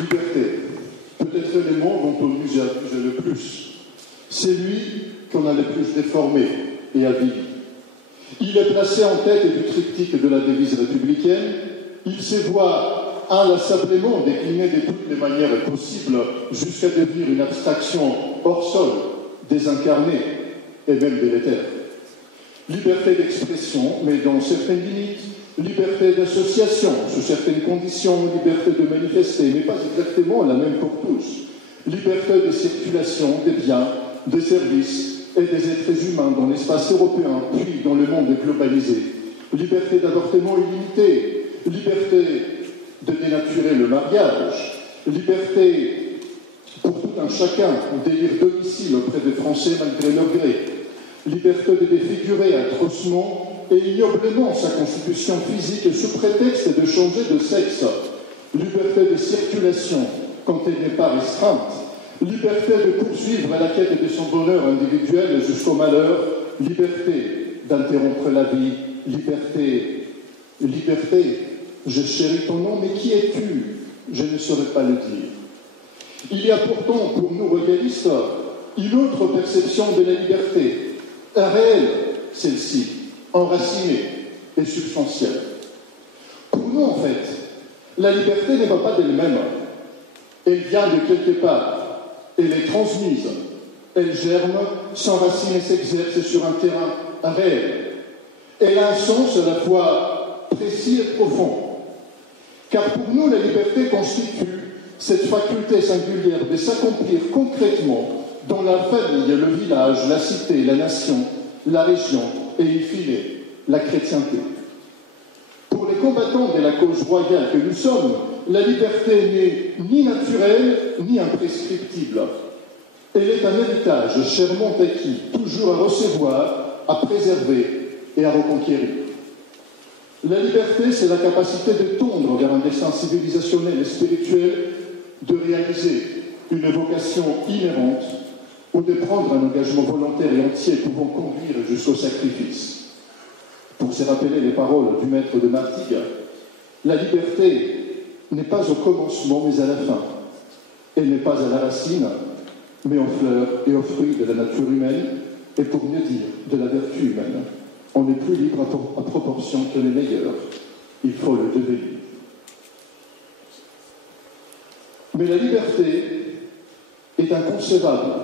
Liberté, peut-être l'élément dont on use et abuse le plus. C'est lui qu'on a le plus déformé et avili. Il est placé en tête du triptyque de la devise républicaine. Il se voit inlassablement décliner de toutes les manières possibles jusqu'à devenir une abstraction hors sol, désincarnée et même délétère. Liberté d'expression, mais dans certaines limites. Liberté d'association, sous certaines conditions. Liberté de manifester, mais pas exactement la même pour tous. Liberté de circulation des biens, des services et des êtres humains dans l'espace européen, puis dans le monde globalisé. Liberté d'avortement illimité. Liberté de dénaturer le mariage. Liberté pour tout un chacun d'élire domicile auprès des Français malgré leur gré. Liberté de défigurer atrocement et ignoblement sa constitution physique sous prétexte de changer de sexe. Liberté de circulation quand elle n'est pas restreinte. Liberté de poursuivre la quête de son bonheur individuel jusqu'au malheur. Liberté d'interrompre la vie. Liberté. Liberté. Je chéris ton nom, mais qui es-tu? Je ne saurais pas le dire. Il y a pourtant, pour nous royalistes, une autre perception de la liberté. Réelle, celle-ci, enracinée et substantielle. Pour nous, en fait, la liberté ne va pas d'elle-même. Elle vient de quelque part. Elle est transmise. Elle germe, s'enracine et s'exerce sur un terrain réel. Elle a un sens à la fois précis et profond. Car pour nous, la liberté constitue cette faculté singulière de s'accomplir concrètement dans la famille, le village, la cité, la nation, la région et, in fine, la chrétienté. Pour les combattants de la cause royale que nous sommes, la liberté n'est ni naturelle ni imprescriptible. Elle est un héritage chèrement acquis, toujours à recevoir, à préserver et à reconquérir. La liberté, c'est la capacité de tondre vers un destin civilisationnel et spirituel, de réaliser une vocation inhérente ou de prendre un engagement volontaire et entier pouvant conduire jusqu'au sacrifice. Pour se rappeler les paroles du maître de Martigues, la liberté n'est pas au commencement mais à la fin. Elle n'est pas à la racine, mais aux fleurs et aux fruits de la nature humaine, et pour mieux dire, de la vertu humaine. On n'est plus libre à proportion que les meilleurs. Il faut le devenir. Mais la liberté est inconcevable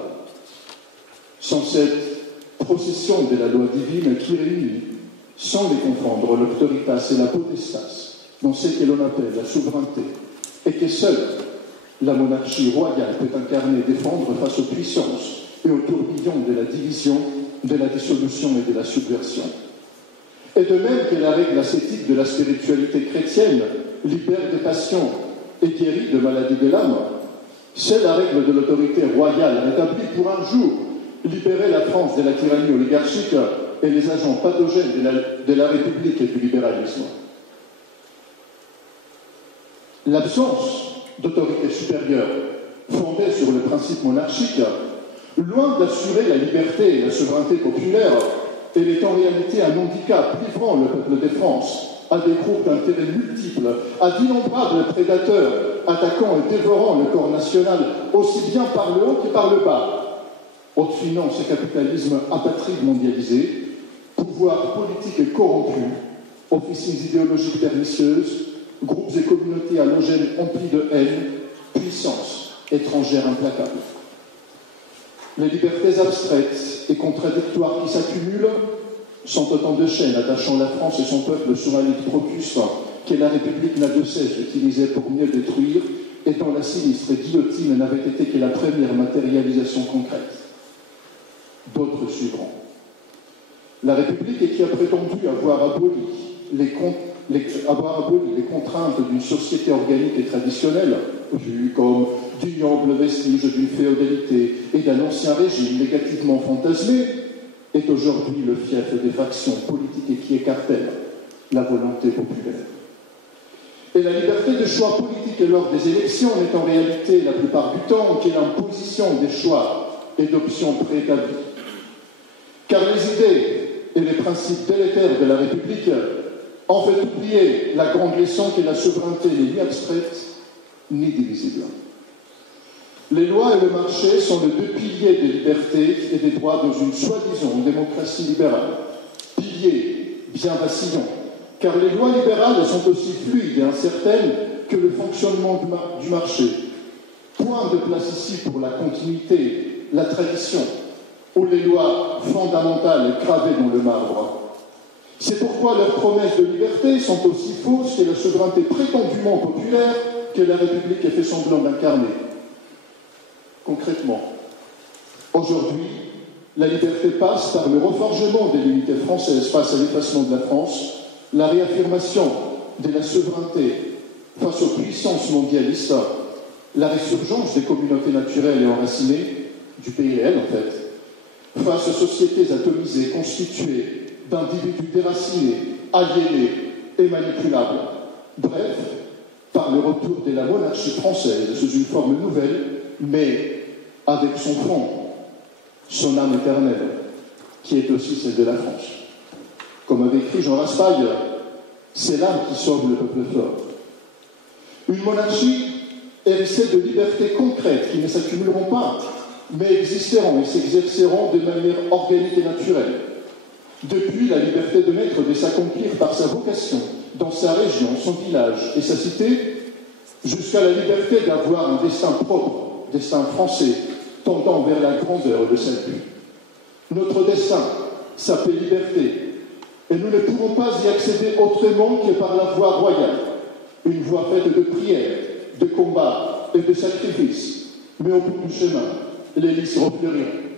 sans cette procession de la loi divine qui réunit, sans les confondre, l'autoritas et la potestas, dans ce que l'on appelle la souveraineté, et que seule la monarchie royale peut incarner, défendre face aux puissances et aux tourbillons de la division, de la dissolution et de la subversion. Et de même que la règle ascétique de la spiritualité chrétienne libère des passions et guérit de maladies de l'âme, c'est la règle de l'autorité royale rétablie pour un jour libérer la France de la tyrannie oligarchique et les agents pathogènes de la République et du libéralisme. L'absence d'autorité supérieure fondée sur le principe monarchique, loin d'assurer la liberté et la souveraineté populaire, elle est en réalité un handicap livrant le peuple de France à des groupes d'intérêts multiples, à d'innombrables prédateurs attaquant et dévorant le corps national aussi bien par le haut que par le bas. Haute finance et capitalisme apatride mondialisé, pouvoir politique corrompu, officines idéologiques pernicieuses, groupes et communautés halogènes emplis de haine, puissance étrangère implacable. Les libertés abstraites et contradictoires qui s'accumulent sont autant de chaînes attachant la France et son peuple sur un lit Procus que la République n'a de cesse d'utiliser pour mieux détruire et dont la sinistre guillotine n'avait été que la première matérialisation concrète. D'autres suivront. La République qui a prétendu avoir aboli les contraintes d'une société organique et traditionnelle, vue comme d'ignobles vestiges d'une féodalité et d'un ancien régime négativement fantasmé, est aujourd'hui le fief des factions politiques qui écartèlent la volonté populaire. Et la liberté de choix politique lors des élections n'est en réalité la plupart du temps que l'imposition des choix et d'options préétablies. Car les idées et les principes délétères de la République ont fait oublier la grande leçon que la souveraineté n'est ni abstraite, ni divisible. Les lois et le marché sont les deux piliers des libertés et des droits dans une soi-disant démocratie libérale. Piliers bien vacillants, car les lois libérales sont aussi fluides et incertaines que le fonctionnement du marché. Point de place ici pour la continuité, la tradition, ou les lois fondamentales gravées dans le marbre. C'est pourquoi leurs promesses de liberté sont aussi fausses que la souveraineté prétendument populaire que la République a fait semblant d'incarner. Concrètement, aujourd'hui, la liberté passe par le reforgement des l'unité française face à l'effacement de la France, la réaffirmation de la souveraineté face aux puissances mondialistes, la résurgence des communautés naturelles et enracinées, du pays réel en fait, face aux sociétés atomisées constituées d'individus déracinés, aliénés et manipulables. Bref, par le retour de la monarchie française sous une forme nouvelle, mais avec son fond, son âme éternelle, qui est aussi celle de la France. Comme avait écrit Jean Raspail, c'est l'âme qui sauve le peuple fort. Une monarchie hérissée de libertés concrètes qui ne s'accumuleront pas, mais existeront et s'exerceront de manière organique et naturelle. Depuis la liberté de naître, de s'accomplir par sa vocation, dans sa région, son village et sa cité, jusqu'à la liberté d'avoir un destin propre, destin français, tendant vers la grandeur de sa vie. Notre destin s'appelle liberté, et nous ne pouvons pas y accéder autrement que par la voie royale, une voie faite de prières, de combats et de sacrifices, mais au bout du chemin, les lys refleuriront.